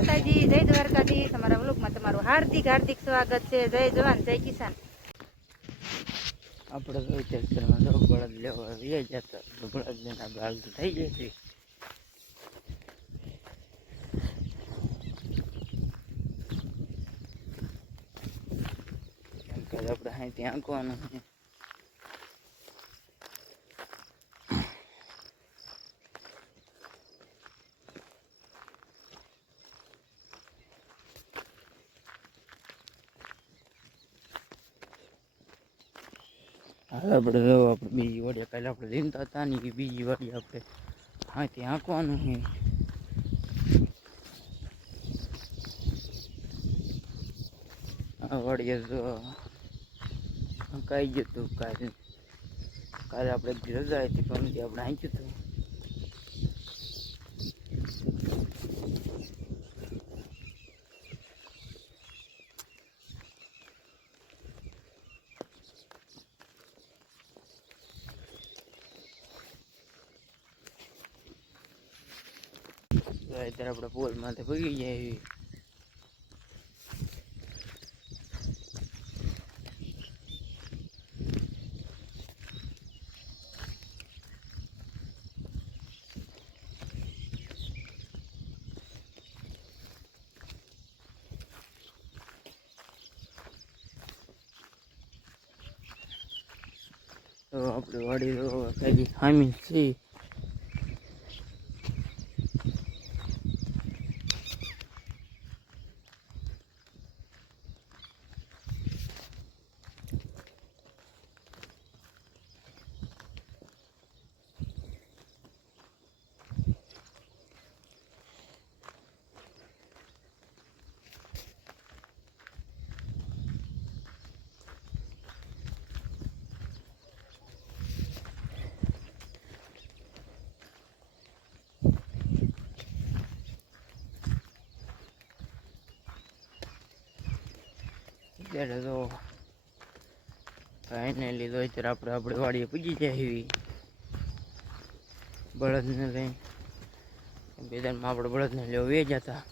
માતાજી, જય દ્વારકાધીશ। તમારા વ્લોગમાં તમારું હાર્દિક હાર્દિક સ્વાગત છે। જય જવાન જય કિસાન। આપણે તો ખેતરમાં તો બળદ લેવા જઈએ જતા બળદ લેના ગાલ તો થઈ જશે। એમ કે આપણે અહીંથી આંકવાનું છે। આપણે જો આપણે બીજી વાડી કાલે આપણે લીમતા હતા ને એ બીજી વાડી આપણે અહીંથી આંકવાનું છે। આ વાડીએ તો આંકાઈ ગયું હતું કાલે આપણે રજા હતી પણ આપણે આંક્યું હતું। અત્યારે આપણે પોલ માથે પગી જાય। તો આપણે વાડી તો કઈ ખામી છે। અત્યારે તો ફાઇનલી તો અત્યારે આપણે વાડીએ પૂજી જાય બળદને લઈને બેદાનમાં આપણે બળદને લેવા વે જતા।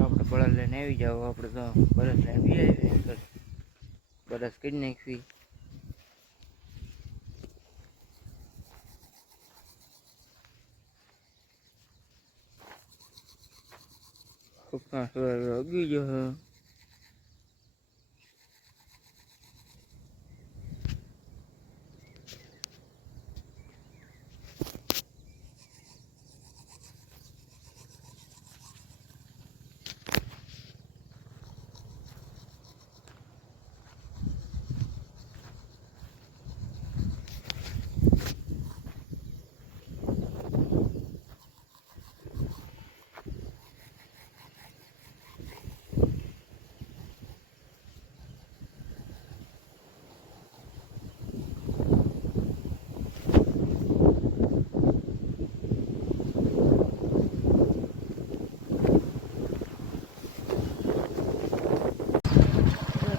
આપણે બળદ લઈને આવી જાવ આપણે તો બળદ લઈને બી આવી બરસ કરી નાખવી। અગી ગયો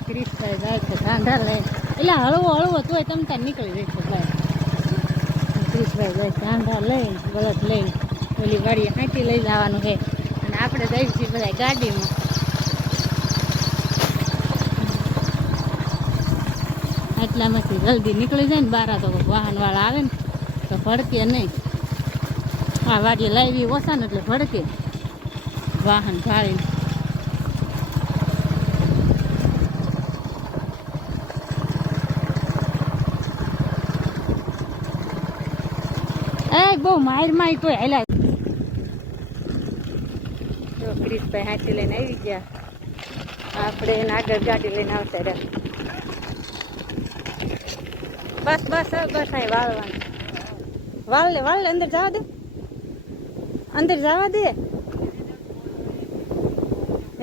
ક્રિશભાઈ જાય છે કાંધા લઈને, એટલે હળવો હળવો તોય તમે ત્યાં નીકળી જઈશું ભાઈ। ક્રિશભાઈ જાય કાંધા લઈને બળદ લઈને ઓલી વાડીએ હાંકી લઈ જવાનું છે અને આપણે જઈએ છીએ બધા ગાડીમાં। એટલામાંથી જલ્દી નીકળી જાય ને બારા તો વાહનવાળા આવે ને તો ભડકે નહીં। આ વાડીએ લાવી ઓછા ને એટલે ભડકે વાહન ભાળીને। બહુ માર માય કોઈ હાલ્યા તો ક્રિશભાઈ હાથી લઈને આવી ગયા, આપણે એને આગળ ગાડી લઈને આવતા રહ્યા। બસ બસ બસ અહીં વાળવાનું વાળ લે અંદર જવા દે, અંદર જવા દે,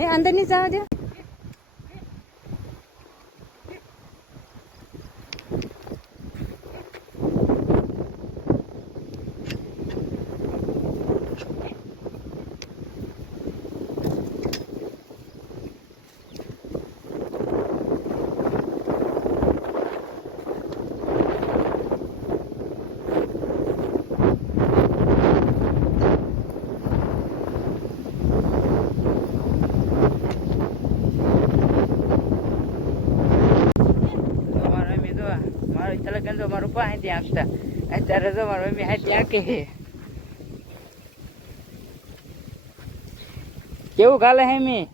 એ અંદર નહીં જવા દે। મારી તલક જો મારું પપ્પા હાથી આંકતા અત્યારે જો મારી મમ્મી હાથી આંકે છે કેવું ગાલે હે મી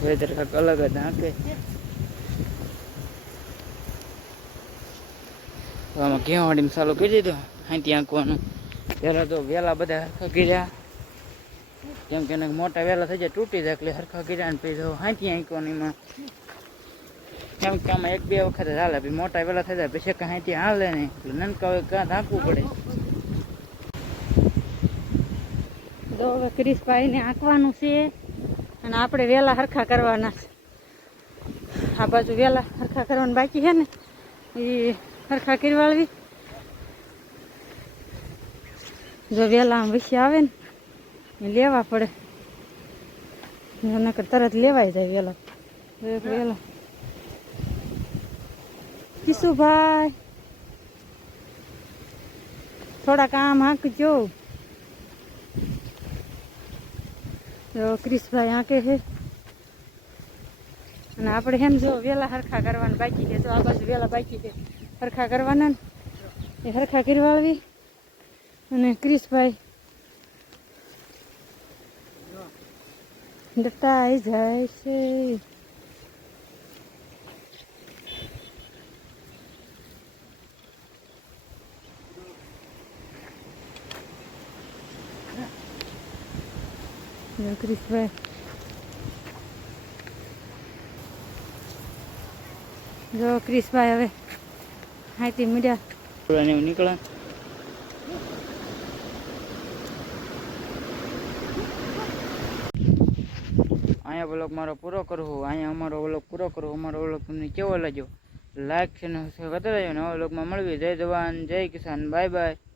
વેધર કાંક અલગ જ નાખે તો આમાં કેવાડીમાં ચાલુ કરી દીધો હાથી આંકવાનું પહેલાં તો વહેલા બધા હરખા કર્યા કેમ કે મોટા વહેલા થઈ જાય તૂટી જાય એટલે હરખા કર્યા ને પછી હાથી આંકવાનું એમાં કેમ કે આમાં 1-2 વખત હાલે પછી મોટા વહેલા થઈ જાય પછી કાંઈ હાથી હાલે નહીં એટલે નનકા હોય કાં આંકવું પડે તો હવે ક્રિશભાઈને આંકવાનું છે અને આપણે વહેલા હરખા કરવાના છે આ બાજુ વહેલા હરખા કરવાનું બાકી છે ને એ હરખા કરવાળવી જો વહેલા આમ વિશે આવે ને એ લેવા પડે નકર તરત લેવાય જાય વહેલા વહેલા કિશુભાઈ થોડાક આમ હાંકજો ક્રિશભાઈ આંકે છે અને આપણે એમ જો વહેલા હરખા કરવાના બાકી છે તો આ બાજુ વહેલા બાકી છે હરખા કરવાના ને એ હરખા કરવાળવી અને ક્રિશભાઈ દટાઈ જાય છે ક્રિશભાઈ જો ક્રિશભાઈ હવે હાથી મીડિયા નીકળે અહીંયા વ્લોગ મારો પૂરો કરવો અહીંયા અમારો વ્લોગ પૂરો કરવો અમારો વ્લોગ તમને કેવો લાગ્યો લાઈક છે ને કરતા રહેજો નવા વ્લોગમાં મળવી જય જવાન જય કિસાન બાય બાય